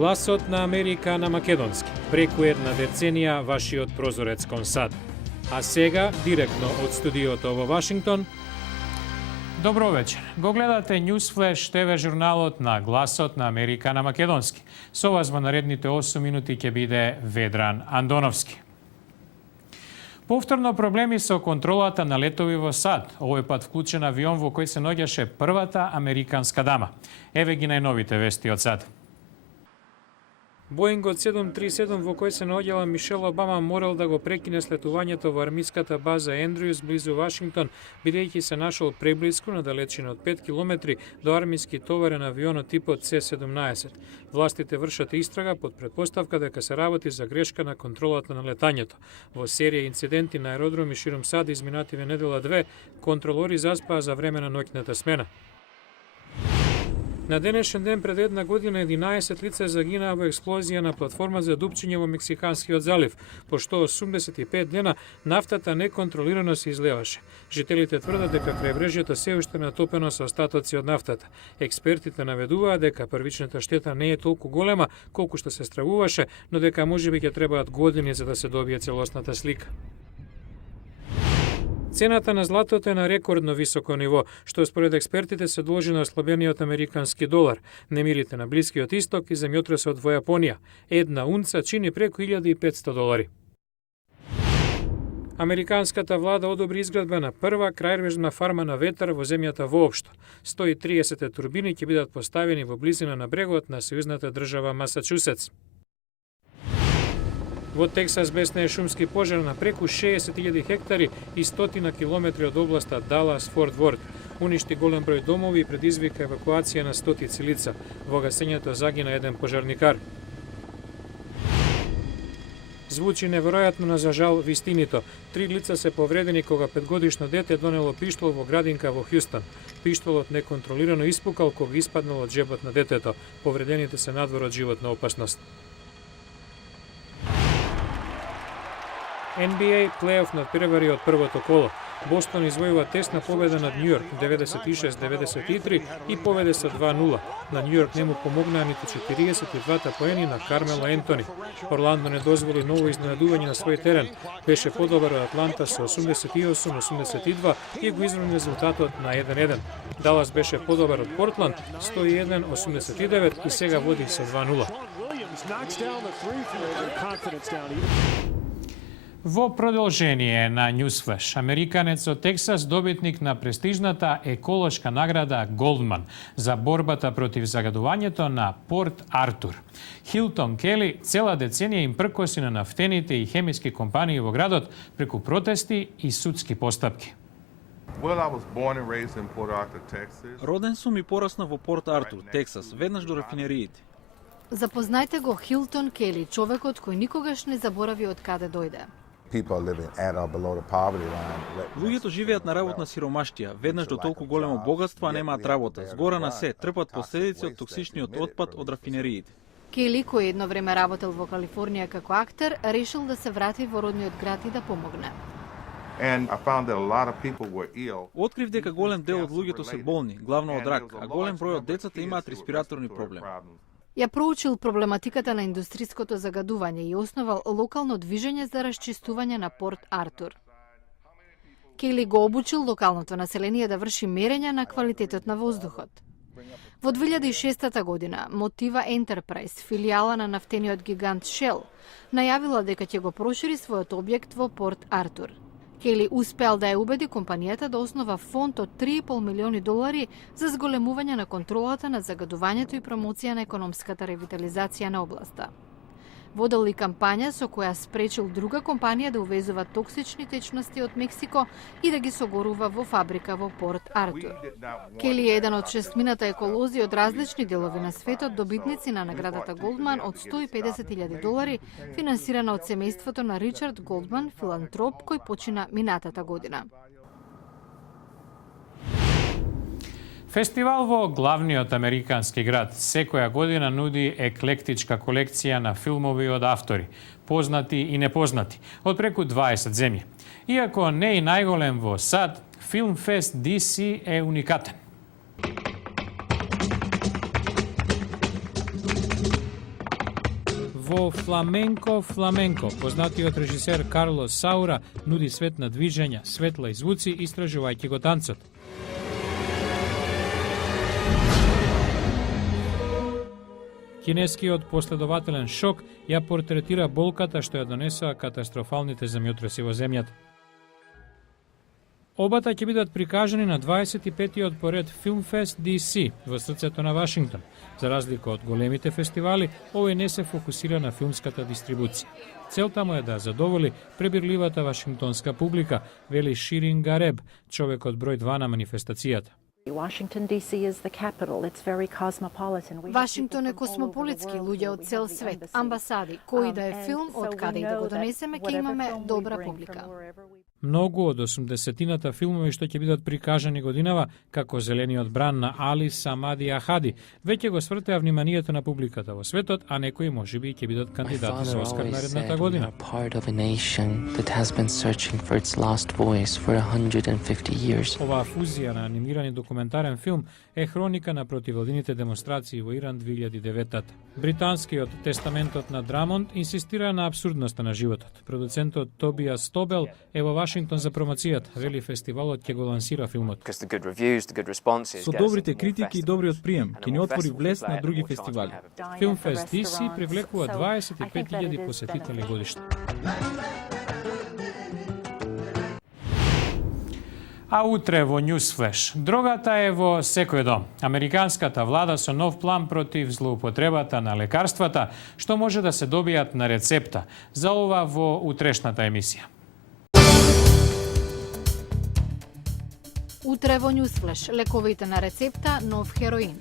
Гласот на Америка на македонски. Преку една деценија вашиот прозорец кон САД. А сега, директно од студиото во Вашингтон. Добро вечер. Го гледате Newsflash ТВ журналот на Гласот на Америка на македонски. Со вас во наредните 8 минути ќе биде Ведран Андоновски. Повторно проблеми со контролата на летови во САД. Овој пат вклучен авион во кој се наоѓаше првата американска дама. Еве ги најновите вести од САД. Боингот 737 во кој се наоѓала Мишел Обама морал да го прекине слетувањето во армиската база Ендрюс близу Вашингтон, бидејќи се нашол преблиску на далечина од 5 километри до армиски товарен авионот типот С-17. Властите вршат истрага под предпоставка дека се работи за грешка на контролата на летањето. Во серија инциденти на аеродроми ширум САД изминативе недела 2, контролори заспаа за време на ноќната смена. На денешен ден пред една година 11 лица загинаа во експлозија на платформа за дупчиње во Мексиканскиот залив, пошто 85 дена нафтата неконтролирано се излеваше. Жителите тврдат дека крајбрежјето се уште натопено со остатоци од нафтата. Експертите наведуваат дека првичната штета не е толку голема колку што се стравуваше, но дека можеби ќе требаат години за да се добие целосната слика. Цената на златото е на рекордно високо ниво, што според експертите се должи на ослабениот американски долар, немирите на Блискиот исток и земјотресот во Јапонија. Една унца чини преку $1.500. Американската влада одобри изградба на прва крајбрежна фарма на ветар во земјата воопшто. 130 турбини ќе бидат поставени во близина на брегот на сојузната држава Масачусетс. Во Тексас беснее шумски пожар на преку 60.000 хектари и 100 километри од областа Далас-Форт Ворт. Уништи голем број домови и предизвика евакуација на стотици лица. Во гасењето загина еден пожарникар. Звучи неверојатно, но за жал вистинито. 3 лица се повредени кога 5-годишно дете донело пиштол во градинка во Хјустон. Пиштолот неконтролирано испукал кога испаднал од џебот на детето. Повредените се надвор од животна опасност. NBA плейоф надпревари од првото коло. Бостон извојува тесна победа над Њујорк 96-93 и победе со 2-0. На Њујорк не му помогнаа ниту 42 поени на Кармело Ентони. Орландо не дозволи ново изненадување на свој терен. Беше подобар од Атланта со 88-82 и го изравни резултатот на 1-1. Далас беше подобар од Портланд 101-89 и сега води со 2-0. Во продолжение на Newsflash, американец од Тексас добитник на престижната еколошка награда Голдман за борбата против загадувањето на Порт Артур. Хилтон Кели цела деценија им пркоси на нафтените и хемиски компании во градот преку протести и судски постапки. Роден сум и пораснав во Порт Артур, Тексас, веднаш до рафинериите. Запознајте го Хилтон Кели, човекот кој никогаш не заборави од каде дојде. Луѓето живеат на работна сиромаштија, веднаш до толку големо богатство, а немаат работа. Згора на се, трпат последици од токсичниот отпад од рафинериите. Кели, кој едно време работел во Калифорнија како актер, решил да се врати во родниот град и да помогне. Открив дека голем дел од луѓето се болни, главно од рак, а голем број од децата имаат респираторни проблеми. Ја проучил проблематиката на индустриското загадување и основал локално движење за расчистување на Порт Артур. Кели го обучил локалното население да врши мерења на квалитетот на воздухот. Во 2006 година Motiva Enterprise, филијала на нафтениот гигант Shell, најавила дека ќе го прошири својот објект во Порт Артур. Кели успеал да ја убеди компанијата да основа фонд од $3,5 милиони за зголемување на контролата на загадувањето и промоција на економската ревитализација на областа. Водел и кампања со која спречил друга компанија да увезува токсични течности од Мексико и да ги согорува во фабрика во Порт Артур. Кели е еден од 6 еколози од различни делови на светот, добитници на наградата Голдман од $150,000, финансирана од семејството на Ричард Голдман, филантроп кој почина минатата година. Фестивал во главниот американски град секоја година нуди еклектичка колекција на филмови од автори, познати и непознати, од преку 20 земји. Иако не и најголем во САД, Филмфест DC е уникатен. Во Фламенко, познатиот режисер Карлос Саура нуди свет на движења, светла и звуци, истражувајќи го танцот. Кинескиот последователен шок ја портретира болката што ја донесоа катастрофалните земјотреси во земјата. Обата ќе бидат прикажани на 25-тиот поред Филмфест DC во срцето на Вашингтон. За разлика од големите фестивали, овој не се фокусира на филмската дистрибуција. Целта му е да задоволи пребирливата вашингтонска публика, вели Ширин Гареб, човекот број 2 на манифестацијата. Вашингтон е космополитски, луѓе од цел свет, амбасади, кој да е филм, од каде и да го донесеме, ќе имаме добра публика. Многу од 80-тината филмови што ќе бидат прикажани годинава, како Зелениот бран на Али Самади Ахади, веќе го свртеа вниманието на публиката во светот, а некои можеби ќе бидат кандидати за Оскар наредната година. Оваа фузија на анимирани документарен филм е хроника на противодините демонстрации во Иран 2009. Британскиот Тестаментот на Драмонд инсистира на абсурдноста на животот. Продуцентот Тобиас Стобел е во Вашингтон за промоцијата, вели фестивалот ќе го лансира филмот. Со добрите критики и добриот прием, ќе ни отвори влез на други фестивали. Филмфест DC привлекува 25.000 посетители годишно. А утре во Newsflash. Дрогата е во секој дом. Американската влада со нов план против злоупотребата на лекарствата, што може да се добијат на рецепта. За ова во утрешната емисија. Утре во Newsflash, лековите на рецепта, нов хероин.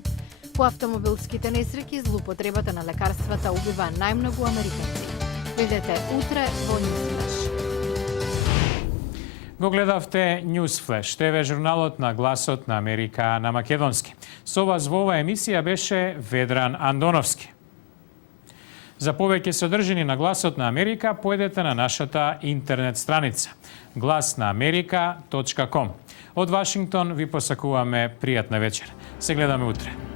По автомобилските несреќи, злоупотребата на лекарствата убива најмногу американци. Видете утре во Newsflash. Го гледавте Newsflash, ТВ журналот на гласот на Америка на македонски. Со вас во оваа емисија беше Ведран Андоновски. За повеќе содржини на гласот на Америка, појдете на нашата интернет страница glasnaamerika.com. Од Вашингтон ви посакуваме пријатна вечер. Се гледаме утре.